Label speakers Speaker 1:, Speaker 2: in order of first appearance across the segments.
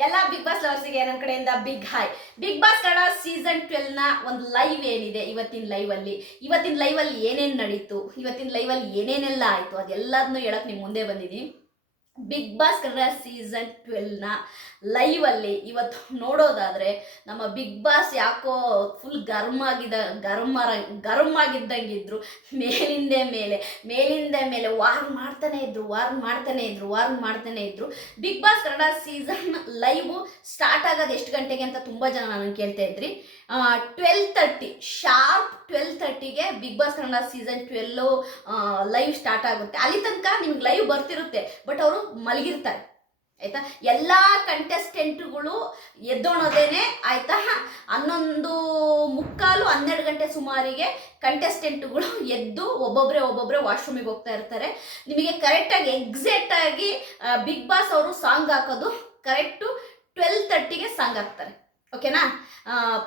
Speaker 1: ಎಲ್ಲ big boss ಲವರ್ಸಿಗೆ ನನ್ನ ಕಡೆಯಿಂದ big hi big boss Kannada season ಟ್ವೆಲ್ನ ಒಂದು ಲೈವ್ ಏನಿದೆ ಇವತ್ತಿನ ಲೈವ್ ಅಲ್ಲಿ. ಇವತ್ತಿನ ಲೈವ್ ಅಲ್ಲಿ ಏನೇನ್ ನಡೀತು? ಇವತ್ತಿನ ಲೈವ್ ಅಲ್ಲಿ ಏನೇನೆಲ್ಲ ಆಯ್ತು? ಅದೆಲ್ಲದನ್ನು ಹೇಳಕ್ ನಿಮ್ ಮುಂದೆ ಬಂದಿದ್ದೀನಿ ಬಿಗ್ ಬಾಸ್ ಕನ್ನಡ ಸೀಸನ್ ಟ್ವೆಲ್ನ ಲೈವಲ್ಲಿ ಇವತ್ತು ನೋಡೋದಾದ್ರೆ ನಮ್ಮ ಬಿಗ್ ಬಾಸ್ ಯಾಕೋ ಫುಲ್ ಗರ್ಮ್ ಆಗಿದ, ಗರ್ಮ್ ಗರ್ಮ್ ಆಗಿದ್ದಂಗಿದ್ರು ಮೇಲಿಂದ ಮೇಲೆ ಮೇಲಿಂದ ಮೇಲೆ ವಾರ್ ಮಾಡ್ತಾನೆ ಇದ್ರು ವಾರ್ ಮಾಡ್ತಾನೆ ಇದ್ರು ವಾರ್ ಮಾಡ್ತಾನೆ ಇದ್ರು. Big boss Kannada season live start ಆಗೋದು ಎಷ್ಟು ಗಂಟೆಗೆ ಅಂತ ತುಂಬ ಜನ ನಾನು ಕೇಳ್ತಾ ಇದ್ರಿ. ಟ್ವೆಲ್ ತರ್ಟಿ ಶಾರ್ಪ್ ಟ್ವೆಲ್ ತರ್ಟಿಗೆ big boss Kannada season twelve live start ಆಗುತ್ತೆ. ಅಲ್ಲಿ ತನಕ ನಿಮ್ಗೆ ಲೈವ್ ಬರ್ತಿರುತ್ತೆ. ಬಟ್ ಅವರು ಮಲಗಿರ್ತಾರೆ. ಆಯ್ತಾ? ಎಲ್ಲ ಕಂಟೆಸ್ಟೆಂಟ್ಗಳು ಎದ್ದೋಣೋದೇನೆ ಆಯ್ತಾ? ಹನ್ನೊಂದು ಮುಕ್ಕಾಲು ಹನ್ನೆರಡು ಗಂಟೆ ಸುಮಾರಿಗೆ ಕಂಟೆಸ್ಟೆಂಟ್ಗಳು ಎದ್ದು ಒಬ್ಬೊಬ್ಬರೇ ಒಬ್ಬೊಬ್ಬರೇ ವಾಶ್ರೂಮಿಗೆ ಹೋಗ್ತಾ ಇರ್ತಾರೆ. ನಿಮಗೆ ಕರೆಕ್ಟಾಗಿ ಎಕ್ಸಾಕ್ಟ್ ಆಗಿ ಬಿಗ್ ಬಾಸ್ ಅವರು ಸಾಂಗ್ ಹಾಕೋದು ಕರೆಕ್ಟು ಟ್ವೆಲ್ ತರ್ಟಿಗೆ ಸಾಂಗ್ ಹಾಕ್ತಾರೆ. ಓಕೆನಾ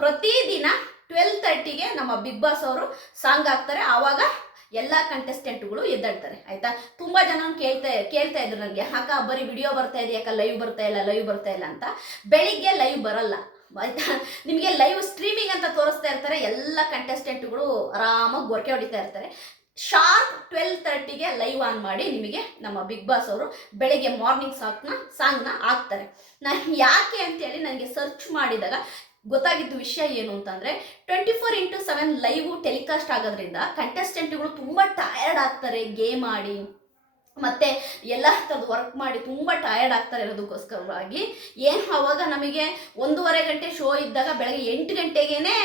Speaker 1: ಪ್ರತಿದಿನ ಟ್ವೆಲ್ ತರ್ಟಿಗೆ ನಮ್ಮ ಬಿಗ್ ಬಾಸ್ ಅವರು ಸಾಂಗ್ ಹಾಕ್ತಾರೆ. ಆವಾಗ ಎಲ್ಲ ಕಂಟೆಸ್ಟೆಂಟ್ಗಳು ಎದ್ದಾಡ್ತಾರೆ ಆಯ್ತಾ? ತುಂಬಾ ಜನ ಕೇಳ್ತಾ ಕೇಳ್ತಾ ಇದ್ರು ನನಗೆ ಅಕ್ಕ ಬರೀ ವಿಡಿಯೋ ಬರ್ತಾ ಇದೆ ಯಾಕ ಲೈವ್ ಬರ್ತಾ ಇಲ್ಲ ಲೈವ್ ಬರ್ತಾ ಇಲ್ಲ ಅಂತ. ಬೆಳಿಗ್ಗೆ ಲೈವ್ ಬರಲ್ಲ, ಆಯ್ತಾ? ನಿಮಗೆ ಲೈವ್ ಸ್ಟ್ರೀಮಿಂಗ್ ಅಂತ ತೋರಿಸ್ತಾ ಇರ್ತಾರೆ, ಎಲ್ಲ ಕಂಟೆಸ್ಟೆಂಟ್ಗಳು ಆರಾಮಾಗಿ ಗೊರಕೆ ಹೊಡಿತಾ ಇರ್ತಾರೆ. ಶಾರ್ಪ್ ಟ್ವೆಲ್ ತರ್ಟಿಗೆ ಲೈವ್ ಆನ್ ಮಾಡಿ ನಿಮಗೆ ನಮ್ಮ ಬಿಗ್ ಬಾಸ್ ಅವರು ಬೆಳಿಗ್ಗೆ ಮಾರ್ನಿಂಗ್ ಸಾಕ್ನ ಸಾಂಗ್ನ ಹಾಕ್ತಾರೆ. ನಾನು ಯಾಕೆ ಅಂತೇಳಿ ನನಗೆ ಸರ್ಚ್ ಮಾಡಿದಾಗ ಗೊತ್ತಾಗಿದ್ದು ವಿಷಯ ಏನು ಅಂತಂದ್ರೆ twenty four into seven live telecast ಆಗೋದ್ರಿಂದ ಕಂಟೆಸ್ಟೆಂಟ್ಗಳು ತುಂಬಾ ಟಯರ್ಡ್ ಆಗ್ತಾರೆ ಗೇಮ್ ಆಡಿ. ಮತ್ತೆ ಎಲ್ಲ ಥರದ್ದು ವರ್ಕ್ ಮಾಡಿ ತುಂಬ ಟಯರ್ಡ್ ಆಗ್ತಾರೆ ಇರೋದಕ್ಕೋಸ್ಕರವಾಗಿ ಏನು ಅವಾಗ ನಮಗೆ ಒಂದೂವರೆ ಗಂಟೆ ಶೋ ಇದ್ದಾಗ ಬೆಳಗ್ಗೆ ಎಂಟು ಗಂಟೆಗೇನೆ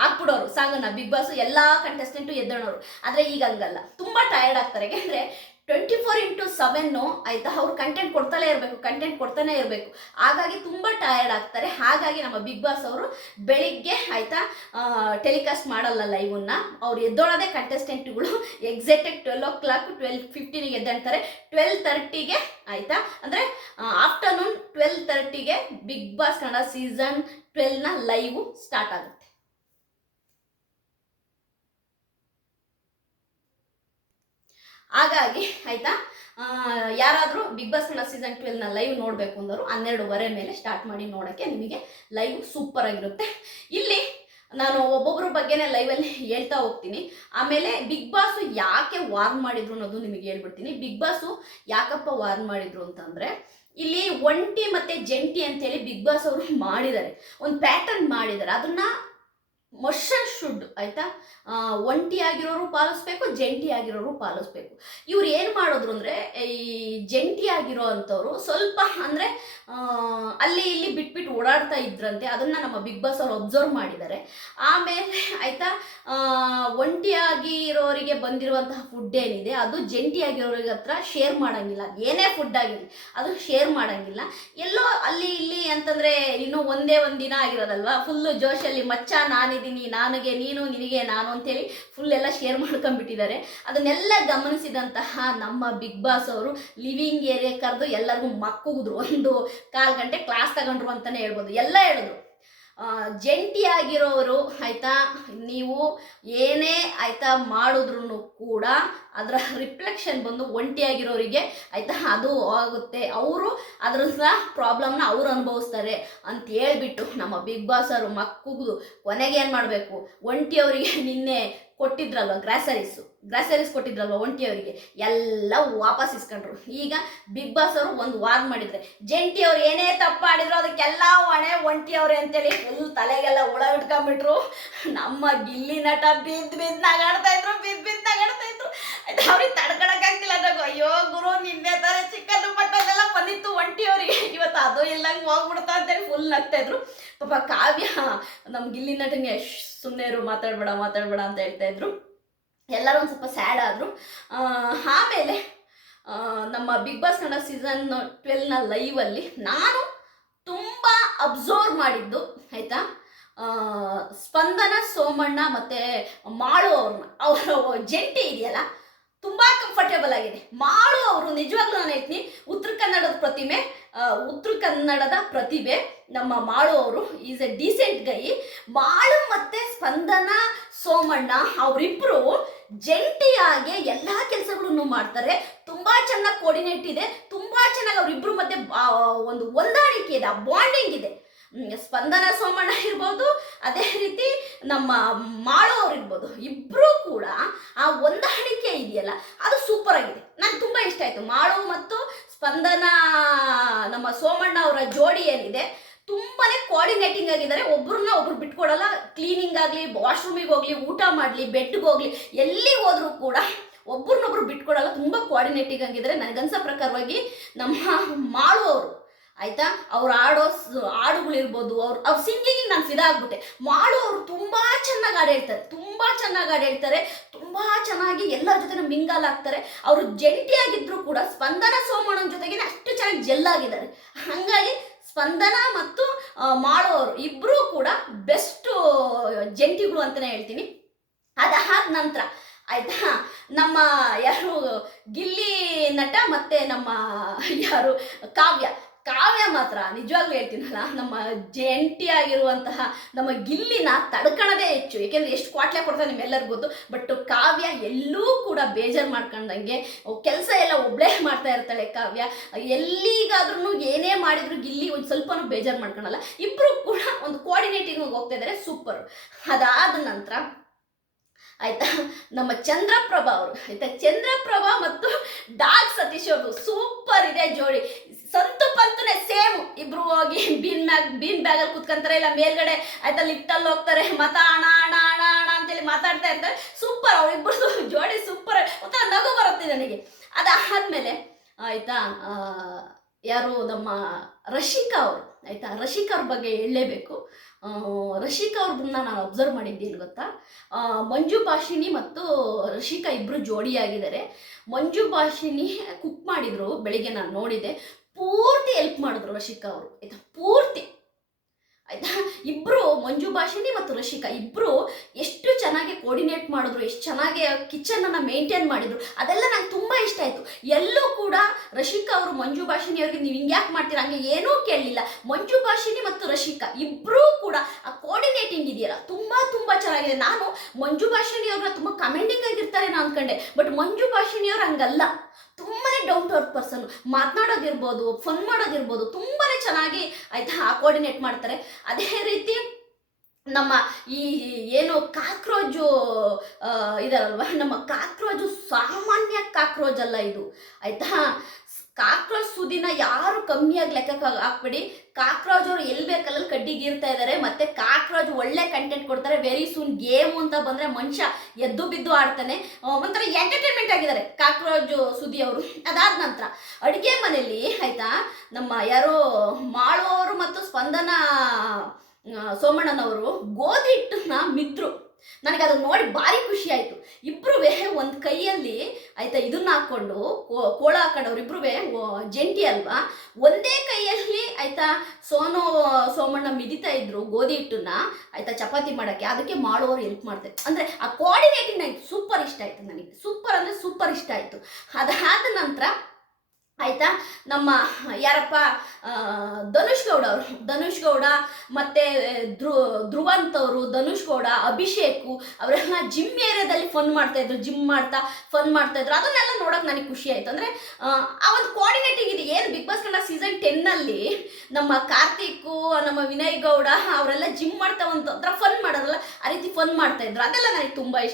Speaker 1: ಹಾಕ್ಬಿಡೋರು ಸಾಂಗನ್ನ ಬಿಗ್ ಬಾಸ್ ಎಲ್ಲ ಕಂಟೆಸ್ಟೆಂಟು ಎದ್ದಣೋರು ಆದರೆ ಈಗ ಹಂಗಲ್ಲ. ತುಂಬ ಟಯರ್ಡ್ ಆಗ್ತಾರೆ. ಯಾಕೆಂದರೆ ಟ್ವೆಂಟಿ ಫೋರ್ ಇಂಟು ಸೆವೆನ್ನು ಆಯಿತಾ? ಅವ್ರು ಕಂಟೆಂಟ್ ಕೊಡ್ತಾನೆ ಇರಬೇಕು ಕಂಟೆಂಟ್ ಕೊಡ್ತಾನೆ ಇರಬೇಕು. ಹಾಗಾಗಿ ತುಂಬ ಟಯರ್ಡ್ ಆಗ್ತಾರೆ. ಹಾಗಾಗಿ ನಮ್ಮ ಬಿಗ್ ಬಾಸ್ ಅವರು ಬೆಳಿಗ್ಗೆ ಆಯಿತಾ ಟೆಲಿಕಾಸ್ಟ್ ಮಾಡಲ್ಲ ಲೈವನ್ನ ಅವ್ರು ಎದ್ದೋಳೋದೇ ಕಂಟೆಸ್ಟೆಂಟ್ಗಳು ಎಕ್ಸಾಕ್ಟಾಗಿ ಟ್ವೆಲ್ ಓ ಕ್ಲಾಕ್ ಟ್ವೆಲ್ ಫಿಫ್ಟೀನಿಗೆ ಎದ್ದೇಳ್ತಾರೆ. ಟ್ವೆಲ್ ತರ್ಟಿಗೆ ಆಯಿತಾ? ಅಂದರೆ ಆಫ್ಟರ್ನೂನ್ ಟ್ವೆಲ್ ತರ್ಟಿಗೆ ಬಿಗ್ ಬಾಸ್ ಕನ್ನಡ ಸೀಸನ್ ಟ್ವೆಲ್ನ ಲೈವು ಸ್ಟಾರ್ಟ್ ಆಗುತ್ತೆ. ಹಾಗಾಗಿ, ಆಯಿತಾ? ಯಾರಾದರೂ ಬಿಗ್ ಬಾಸ್ ಕನ್ನಡ ಸೀಸನ್ ಟ್ವೆಲ್ನ ಲೈವ್ ನೋಡಬೇಕು ಅಂದರು ಹನ್ನೆರಡುವರೆ ಮೇಲೆ ಸ್ಟಾರ್ಟ್ ಮಾಡಿ ನೋಡೋಕ್ಕೆ ನಿಮಗೆ ಲೈವ್ ಸೂಪರ್ ಆಗಿರುತ್ತೆ. ಇಲ್ಲಿ ನಾನು ಒಬ್ಬೊಬ್ಬರ ಬಗ್ಗೆನೇ ಲೈವಲ್ಲಿ ಹೇಳ್ತಾ ಹೋಗ್ತೀನಿ. ಆಮೇಲೆ ಬಿಗ್ ಬಾಸ್ ಯಾಕೆ ವಾರ್ನ್ ಮಾಡಿದ್ರು ಅನ್ನೋದು ನಿಮಗೆ ಹೇಳ್ಬಿಡ್ತೀನಿ. ಬಿಗ್ ಬಾಸು ಯಾಕಪ್ಪ ವಾರ್ನ್ ಮಾಡಿದ್ರು ಅಂತಂದರೆ, ಇಲ್ಲಿ ಒಂಟಿ ಮತ್ತು ಜಂಟಿ ಅಂತೇಳಿ ಬಿಗ್ ಬಾಸ್ ಅವರು ಮಾಡಿದ್ದಾರೆ. ಒಂದು ಪ್ಯಾಟರ್ನ್ ಮಾಡಿದ್ದಾರೆ. ಅದನ್ನ ಮೋಷನ್ ಶುಡ್ ಆಯ್ತಾ? ಒಂಟಿಯಾಗಿರೋರು ಪಾಲಿಸ್ಬೇಕು ಜಂಟಿಯಾಗಿರೋರು ಪಾಲಿಸ್ಬೇಕು. ಇವ್ರು ಏನು ಮಾಡಿದ್ರು ಅಂದರೆ, ಈ ಜಂಟಿಯಾಗಿರೋ ಅಂಥವ್ರು ಸ್ವಲ್ಪ ಅಂದರೆ ಅಲ್ಲಿ ಇಲ್ಲಿ ಬಿಟ್ಬಿಟ್ಟು ಓಡಾಡ್ತಾ ಇದ್ರಂತೆ, ಅದನ್ನು ನಮ್ಮ ಬಿಗ್ ಬಾಸ್ ಅವರು ಅಬ್ಸರ್ವ್ ಮಾಡಿದ್ದಾರೆ. ಆಮೇಲೆ, ಆಯಿತಾ? ಒಂಟಿಯಾಗಿ ಇರೋರಿಗೆ ಬಂದಿರುವಂತಹ ಫುಡ್ ಏನಿದೆ, ಅದು ಜಂಟಿಯಾಗಿರೋರಿಗೆ ಹತ್ರ ಶೇರ್ ಮಾಡೋಂಗಿಲ್ಲ. ಏನೇ ಫುಡ್ ಆಗಿರಲಿ, ಅದು ಶೇರ್ ಮಾಡೋಂಗಿಲ್ಲ. ಎಲ್ಲೋ ಅಲ್ಲಿ ಇಲ್ಲಿ ಅಂತಂದರೆ, ಇನ್ನೂ ಒಂದೇ ಒಂದು ದಿನ ಆಗಿರೋದಲ್ವಾ? ಫುಲ್ಲು ಜೋಶಲ್ಲಿ ಮಚ್ಚ ನಾನಿದ್ದೀನಿ ನನಗೆ, ನೀನು, ನಿನಗೆ, ನಾನು ಅಂತೇಳಿ ಫುಲ್ ಎಲ್ಲ ಶೇರ್ ಮಾಡ್ಕೊಂಡ್ಬಿಟ್ಟಿದ್ದಾರೆ. ಅದನ್ನೆಲ್ಲ ಗಮನಿಸಿದಂತಹ ನಮ್ಮ ಬಿಗ್ ಬಾಸ್ ಅವರು ಲಿವಿಂಗ್ ಏರಿಯಾ ಕರೆದು ಎಲ್ಲರಿಗೂ ಮಕ್ಕಿದ್ರು. ಒಂದು ಕಾಲು ಗಂಟೆ ಕ್ಲಾಸ್ ತಗೊಂಡ್ರು ಅಂತಲೇ ಹೇಳ್ಬೋದು. ಎಲ್ಲ ಹೇಳಿದ್ರು. ಜಂಟಿಯಾಗಿರೋರು, ಆಯಿತಾ? ನೀವು ಏನೇ ಆಯಿತಾ ಮಾಡಿದ್ರು ಕೂಡ ಅದರ ರಿಫ್ಲೆಕ್ಷನ್ ಬಂದು ಒಂಟಿಯಾಗಿರೋರಿಗೆ ಆಯಿತಾ ಅದು ಆಗುತ್ತೆ. ಅವರು ಅದ್ರ ಪ್ರಾಬ್ಲಮ್ನ ಅವ್ರು ಅನುಭವಿಸ್ತಾರೆ ಅಂತ ಹೇಳ್ಬಿಟ್ಟು ನಮ್ಮ ಬಿಗ್ ಬಾಸ್ ಅವರು ಮಕ್ಕಳು ಕೊನೆಗೆ ಏನು ಮಾಡಬೇಕು? ಒಂಟಿಯವರಿಗೆ ನಿನ್ನೆ ಕೊಟ್ಟಿದ್ರಲ್ವ ಗ್ರಾಸರೀಸು ಗ್ರಾಸರೀಸ್ ಕೊಟ್ಟಿದ್ರಲ್ವ ಒಂಟಿಯವರಿಗೆ ಎಲ್ಲ ವಾಪಸ್ ಇಸ್ಕೊಂಡ್ರು. ಈಗ ಬಿಗ್ ಬಾಸ್ ಅವರು ಒಂದು ವಾದ ಮಾಡಿದ್ರೆ ಜಂಟಿಯವ್ರು ಏನೇ ತಪ್ಪು ಮಾಡಿದ್ರು ಅದಕ್ಕೆಲ್ಲ ಹೊಣೆ ಒಂಟಿಯವ್ರೆ ಅಂತೇಳಿ ಫುಲ್ ತಲೆಗೆಲ್ಲ ಹುಳ ಇಟ್ಕೊಂಡ್ಬಿಟ್ರು ನಮ್ಮ ಗಿಲ್ಲಿ ನಟ ಬಿದ್ದು ಬಿದ್ದು ನಗಾಡ್ತಾ ಇದ್ರು, ಬಿದ್ದು ಬಿದ್ದು ನಗಾಡ್ತಾ ಇದ್ರು. ಅವ್ರಿಗೆ ತಡ್ಕೊಳಕ್ಕಾಗ್ತಿಲ್ಲ ಅದಾಗ ಅಯ್ಯೋ ಗುರು, ನಿನ್ನೆ ತರ ಚಿಕನ್ ಮಟನ್ ಬಂದಿತ್ತು ಒಂಟಿಯವರಿಗೆ ಇವತ್ತು ಅದು ಇಲ್ಲಂಗೆ ಹೋಗ್ಬಿಡ್ತಾ ಅಂತೇಳಿ ಫುಲ್ ನಗ್ತಾ ಇದ್ರು. ಪಾಪ ಕಾವ್ಯ ನಮ್ಮ ಗಿಲ್ಲಿ ನಟನಿಗೆ ಸುಮ್ಮನೆ ಇರು, ಮಾತಾಡ್ಬೇಡ ಮಾತಾಡ್ಬೇಡ ಅಂತ ಹೇಳ್ತಾ ಇದ್ರು. ಎಲ್ಲರೂ ಒಂದು ಸ್ವಲ್ಪ ಸ್ಯಾಡ್ ಆದರು. ಆಮೇಲೆ ನಮ್ಮ ಬಿಗ್ ಬಾಸ್ ಕನ್ನಡ ಸೀಸನ್ ಟ್ವೆಲ್ನ ಲೈವಲ್ಲಿ ನಾನು ತುಂಬ ಅಬ್ಸರ್ವ್ ಮಾಡಿದ್ದು, ಆಯಿತಾ? ಸ್ಪಂದನ, ಸೋಮಣ್ಣ ಮತ್ತು ಮಾಳು ಅವ್ರನ್ನ. ಅವರ ಜಂಟಿ ಇದೆಯಲ್ಲ, ತುಂಬ ಕಂಫರ್ಟೇಬಲ್ ಆಗಿದೆ. ಮಾಳು ಅವರು ನಿಜವಾಗ್ಲೂ ನಾನು ಹೇಳ್ತೀನಿ, ಉತ್ತರ ಕನ್ನಡದ ಪ್ರತಿಮೆ ಉತ್ತರ ಕನ್ನಡದ ಪ್ರತಿಭೆ. ನಮ್ಮ ಮಾಳು ಅವರು is a decent guy Malu ಮತ್ತೆ ಸ್ಪಂದನ ಸೋಮಣ್ಣ ಅವರಿಬ್ಬರು ಜಂಟಿಯಾಗಿ ಎಲ್ಲ ಕೆಲಸಗಳನ್ನು ಮಾಡ್ತಾರೆ. ತುಂಬ ಚೆನ್ನಾಗಿ ಕೋರ್ಡಿನೇಟ್ ಇದೆ. ತುಂಬ ಚೆನ್ನಾಗಿ ಅವ್ರಿಬ್ರು ಮಧ್ಯೆ ಒಂದು ಹೊಂದಾಣಿಕೆ ಇದೆ. ಬಾಂಡಿಂಗ್ ಇದೆ. ಸ್ಪಂದನ ಸೋಮಣ್ಣ ಇರ್ಬೋದು, ಅದೇ ರೀತಿ ನಮ್ಮ ಮಾಳು ಅವ್ರು ಇರ್ಬೋದು. ಇಬ್ರು ಕೂಡ ಆ ಹೊಂದಾಣಿಕೆ ಇದೆಯಲ್ಲ, ಅದು ಸೂಪರ್ ಆಗಿದೆ. ನಂಗೆ ತುಂಬಾ ಇಷ್ಟ ಆಯ್ತು. ಮಾಳು ಮತ್ತು ಸ್ಪಂದನ, ನಮ್ಮ ಸೋಮಣ್ಣ ಅವರ ಜೋಡಿ ಏನಿದೆ, ತುಂಬಾನೇ ಕೋಆರ್ಡಿನೇಟಿಂಗ್ ಆಗಿದ್ದಾರೆ. ಒಬ್ರನ್ನ ಒಬ್ರು ಬಿಟ್ಕೊಡಲ್ಲ. ಕ್ಲೀನಿಂಗ್ ಆಗಲಿ ವಾಶ್ರೂಮಿಗೆ ಹೋಗ್ಲಿ, ಊಟ ಮಾಡಲಿ, ಬೆಡ್ಗೆ ಹೋಗ್ಲಿ, ಎಲ್ಲಿ ಹೋದ್ರೂ ಕೂಡ ಒಬ್ರನ್ನೊಬ್ರು ಬಿಟ್ಕೊಡಲ್ಲ. ತುಂಬ ಕೋಆರ್ಡಿನೇಟಿಂಗ್ ಆಗಿದ್ದಾರೆ. ನನಗನ್ಸೋ ಪ್ರಕಾರವಾಗಿ ನಮ್ಮ ಮಾಳು ಅವರು. ಆಯ್ತಾ? ಅವ್ರು ಆಡೋ ಸ್- ಹಾಡುಗಳಿರ್ಬೋದು ಅವ್ರು, ಅವ್ರ ಸಿಂಗಿಂಗ್ ನಾನು ಫಿದಾ ಆಗ್ಬಿಟ್ಟೆ ಮಾಳು ಅವರು ತುಂಬಾ ಚೆನ್ನಾಗಿ ಹಾಡು ಹೇಳ್ತಾರೆ, ತುಂಬಾ ಚೆನ್ನಾಗಿ ಹಾಡು ಹೇಳ್ತಾರೆ, ತುಂಬಾ ಚೆನ್ನಾಗಿ ಎಲ್ಲರ ಜೊತೆ ಮಿಂಗಲ್ ಆಗ್ತಾರೆ. ಅವರು ಜಂಟಿಯಾಗಿದ್ರು ಕೂಡ ಸ್ಪಂದನ ಸೋಮಣ್ಣನ ಜೊತೆಗೆ ಅಷ್ಟು ಚೆನ್ನಾಗಿ ಜೆಲ್ಲಾಗಿದ್ದಾರೆ ಹಾಗಾಗಿ ಸ್ಪಂದನ ಮತ್ತು ಮಾಡೋರು ಇಬ್ಬರೂ ಕೂಡ ಬೆಸ್ಟ್ ಜಂಟಿಗಳು ಅಂತಲೇ ಹೇಳ್ತೀನಿ. ಅದಾದ ನಂತರ, ಆಯ್ತಾ? ನಮ್ಮ ಯಾರು, ಗಿಲ್ಲಿ ನಟ ಮತ್ತೆ ನಮ್ಮ, ಯಾರು, ಕಾವ್ಯ. ಕಾವ್ಯ ಮಾತ್ರ, ನಿಜವಾಗ್ಲೂ ಹೇಳ್ತೀನಲ್ಲ, ನಮ್ಮ ಜಂಟಿ ಆಗಿರುವಂತಹ ನಮ್ಮ ಗಿಲ್ಲಿನ ತಡ್ಕಣದೇ ಹೆಚ್ಚು. ಏಕೆಂದ್ರೆ ಎಷ್ಟು ಕ್ವಾಟ್ಲೆ ಕೊಡ್ತಾರೆ ನಿಮ್ಮೆಲ್ಲರಿಗೂ ಗೊತ್ತು ಬಟ್ ಕಾವ್ಯ ಎಲ್ಲೂ ಕೂಡ ಬೇಜಾರು ಮಾಡ್ಕೊಂಡಂಗೆ ಕೆಲಸ ಎಲ್ಲ ಒಬ್ಳೇ ಮಾಡ್ತಾ ಇರ್ತಾಳೆ ಕಾವ್ಯ. ಎಲ್ಲಿಗಾದ್ರೂ ಏನೇ ಮಾಡಿದ್ರು ಗಿಲ್ಲಿ ಒಂದು ಸ್ವಲ್ಪನೂ ಬೇಜಾರು ಮಾಡ್ಕೊಳಲ್ಲ. ಇಬ್ರು ಕೂಡ ಒಂದು ಕೋಆರ್ಡಿನೇಟಿಂಗ್ ಹೋಗ್ತಾ ಇದ್ದಾರೆ ಸೂಪರ್ ಅದಾದ ನಂತರ ಆಯ್ತಾ? ನಮ್ಮ ಚಂದ್ರಪ್ರಭಾ ಅವರು. ಆಯ್ತಾ? ಚಂದ್ರಪ್ರಭಾ ಮತ್ತು ಡಾಗ್ ಸತೀಶ್ ಅವರು ಸೂಪರ್ ಇದೆ ಜೋಡಿ. ಸಂತು ಪಂತುನೆ ಸೇಮ್. ಇಬ್ರು ಹೋಗಿ ಬೀನ್ ಮ್ಯಾಗ್ ಬೀನ್ ಬ್ಯಾಗಲ್ಲಿ ಕುತ್ಕೊಂತಾರೆ. ಇಲ್ಲ, ಮೇಲ್ಗಡೆ ಆಯ್ತಾ ಲಿಫ್ಟಲ್ಲಿ ಹೋಗ್ತಾರೆ. ಮತ ಹಣ ಹಣ ಹಣ ಹಣ ಅಂತೇಳಿ ಮಾತಾಡ್ತಾ ಇರ್ತಾರೆ. ಸೂಪರ್ ಅವ್ರಿಬ್ರದ್ದು ಜೋಡಿ ಸೂಪರ್ ಒಂಥರ ನಗು ಬರುತ್ತೆ ನನಗೆ. ಅದಾದ್ಮೇಲೆ, ಆಯ್ತಾ ಯಾರು ನಮ್ಮ ರಶಿಕಾ ಅವರು, ಆಯ್ತಾ? ರಶಿಕಾ ಅವ್ರ ಬಗ್ಗೆ ಹೇಳಲೇಬೇಕು. ರಶಿಕಾ ಅವ್ರನ್ನ ನಾನು ಅಬ್ಸರ್ವ್ ಮಾಡಿದ್ದೀನಿ ಗೊತ್ತಾ? ಮಂಜು ಭಾಷಿಣಿ ಮತ್ತು ರಶಿಕಾ ಇಬ್ಬರು ಜೋಡಿಯಾಗಿದ್ದಾರೆ. ಮಂಜು ಭಾಷಿಣಿ ಕುಕ್ ಮಾಡಿದ್ರು, ಬೆಳಿಗ್ಗೆ ನಾನು ನೋಡಿದೆ. ಪೂರ್ತಿ ಹೆಲ್ಪ್ ಮಾಡಿದ್ರು ರಶಿಕಾ ಅವರು, ಆಯ್ತಾ? ಪೂರ್ತಿ. ಆಯ್ತಾ? ಇಬ್ರು ಮಂಜು ಭಾಷಿನಿ ಮತ್ತು ರಶಿಕಾ, ಇಬ್ರು ಎಷ್ಟು ಚೆನ್ನಾಗಿ ಕೋರ್ಡಿನೇಟ್ ಮಾಡಿದ್ರು, ಎಷ್ಟು ಚೆನ್ನಾಗಿ ಕಿಚನ್ ಅನ್ನ ಮೇಂಟೈನ್ ಮಾಡಿದ್ರು, ಅದೆಲ್ಲ ನಂಗೆ ತುಂಬಾ ಇಷ್ಟ ಆಯ್ತು. ಎಲ್ಲೂ ಕೂಡ ರಶಿಕಾ ಅವರು ಮಂಜು ಭಾಷಿನಿ ಅವ್ರಿಗೆ ನೀವು ಹಿಂಗೆ ಯಾಕೆ ಮಾಡ್ತೀರಾ, ಹಂಗೆ ಏನೂ ಕೇಳಲಿಲ್ಲ. ಮಂಜು ಭಾಷಿನಿ ಮತ್ತು ರಶಿಕಾ ಇಬ್ರು ಕೂಡ ಆ ಕೋರ್ಡಿನೇಟಿಂಗ್ ಇದೆಯಲ್ಲ, ತುಂಬಾ ತುಂಬಾ ಚೆನ್ನಾಗಿದೆ. ನಾನು ಮಂಜು ಭಾಷಿನಿ ಅವ್ರನ್ನ ತುಂಬಾ ಕಮೆಂಡಿಂಗ್ ಆಗಿರ್ತಾರೆ ನಾನು ಅನ್ಕಂಡೆ ಬಟ್ ಮಂಜು ಭಾಷಿನಿ ಅವ್ರು ಹಂಗಲ್ಲ. ತುಂಬಾನೇ ಡೌನ್ ಟು ಪರ್ಸನ್ ಮಾತನಾಡೋದಿರ್ಬೋದು ಫನ್ ಮಾಡೋದಿರ್ಬೋದು, ತುಂಬಾನೇ ಚೆನ್ನಾಗಿ ಆಯ್ತಾ ಕೋರ್ಡಿನೇಟ್ ಮಾಡ್ತಾರೆ. ಅದೇ ರೀತಿ ನಮ್ಮ ಈ ಏನು ಕಾಕ್ರೋಜು ಇದಾರಲ್ವ, ನಮ್ಮ ಕಾಕ್ರೋಜು ಸಾಮಾನ್ಯ ಕಾಕ್ರೋಜ್ ಅಲ್ಲ ಇದು, ಆಯ್ತಾ? ಕಾಕ್ರೋಚ್ ಸುದಿನ ಯಾರು ಕಮ್ಮಿಯಾಗಿ ಲೆಕ್ಕಕ್ಕೆ ಹಾಕ್ಬೇಡಿ. ಕಾಕ್ರೋಚ್ ಅವರು ಎಲ್ಲಿ ಬೇಕಲ್ಲಿ ಕಡ್ಡಿಗೀರ್ತಾ ಇದ್ದಾರೆ ಮತ್ತೆ ಕಾಕ್ರೋಚ್ ಒಳ್ಳೆ ಕಂಟೆಂಟ್ ಕೊಡ್ತಾರೆ. ವೆರಿ ಸೂನ್ ಗೇಮ್ ಅಂತ ಬಂದ್ರೆ ಮನುಷ್ಯ ಎದ್ದು ಬಿದ್ದು ಆಡ್ತಾನೆ. ಒಂಥರ ಎಂಟರ್ಟೈನ್ಮೆಂಟ್ ಆಗಿದ್ದಾರೆ ಕಾಕ್ರೋಚ್ ಸುದಿ ಅವರು. ಅದಾದ ನಂತರ ಅಡುಗೆ ಮನೆಯಲ್ಲಿ ಆಯ್ತಾ, ನಮ್ಮ ಯಾರೋ ಮಾಳೋರು ಮತ್ತು ಸ್ಪಂದನ ಸೋಮಣ್ಣನವರು ಗೋಧಿ ಹಿಟ್ಟನ್ನ ಮಿದ್ರು. ನನಗೆ ಅದನ್ನ ನೋಡಿ ಭಾರಿ ಖುಷಿ ಆಯ್ತು. ಇಬ್ರು ಒಂದು ಕೈಯಲ್ಲಿ ಆಯ್ತಾ ಇದನ್ನ ಹಾಕೊಂಡು, ಕೋ- ಕೋಳ ಹಾಕೊಂಡವ್ರು ಇಬ್ರು ಜಂಟಿ ಅಲ್ವಾ? ಒಂದೇ ಕೈಯಲ್ಲಿ ಆಯ್ತಾ ಸೋನು, ಸೋಮಣ್ಣ ಮಿದಿತಾ ಇದ್ರು ಗೋಧಿ ಹಿಟ್ಟನ್ನ, ಆಯ್ತಾ ಚಪಾತಿ ಮಾಡಕ್ಕೆ. ಅದಕ್ಕೆ ಮಾಡೋರು ಹೆಲ್ಪ್ ಮಾಡ್ತಾರೆ ಅಂದ್ರೆ ಆ ಕೋಆರ್ಡಿನೇಟಿಂಗ್ ನನಗೆ ಸೂಪರ್ ಇಷ್ಟ ಆಯ್ತು ನನಗೆ. ಸೂಪರ್ ಅಂದ್ರೆ ಸೂಪರ್ ಇಷ್ಟ ಆಯ್ತು. ಅದಾದ ನಂತರ ಆಯ್ತಾ? ನಮ್ಮ ಯಾರಪ್ಪ ಧನುಷ್ ಗೌಡ ಅವರು. ಧನುಷ್ ಗೌಡ ಮತ್ತೆ ಧ್ರು ಧ್ರುವಂತ್ ಅವರು ಧನುಷ್ ಗೌಡ ಅಭಿಷೇಕು ಅವರೆಲ್ಲ ಜಿಮ್ ಏರಿಯಾದಲ್ಲಿ ಫನ್ ಮಾಡ್ತಾ ಇದ್ರು ಜಿಮ್ ಮಾಡ್ತಾ ಫನ್ ಮಾಡ್ತಾ ಇದ್ರು. ಅದನ್ನೆಲ್ಲ ನೋಡಕ್ ನನಗೆ ಖುಷಿ ಆಯ್ತು. ಅಂದ್ರೆ ಆ, ಒಂದು ಕೋಆರ್ಡಿನೇಟಿಂಗ್ ಇದೆ ಏನು big boss Kannada season ten ಅಲ್ಲಿ ನಮ್ಮ ಕಾರ್ತಿಕ್ ನಮ್ಮ ವಿನಯ್ ಗೌಡ ಅವರೆಲ್ಲ ಜಿಮ್ ಮಾಡ್ತಾ ಒಂದು ಫನ್ ಮಾಡೋದಲ್ಲ ಆ ರೀತಿ ಫನ್ ಮಾಡ್ತಾ ಇದ್ರು. ಅದೆಲ್ಲ ನನಗೆ ತುಂಬಾ ಇಷ್ಟ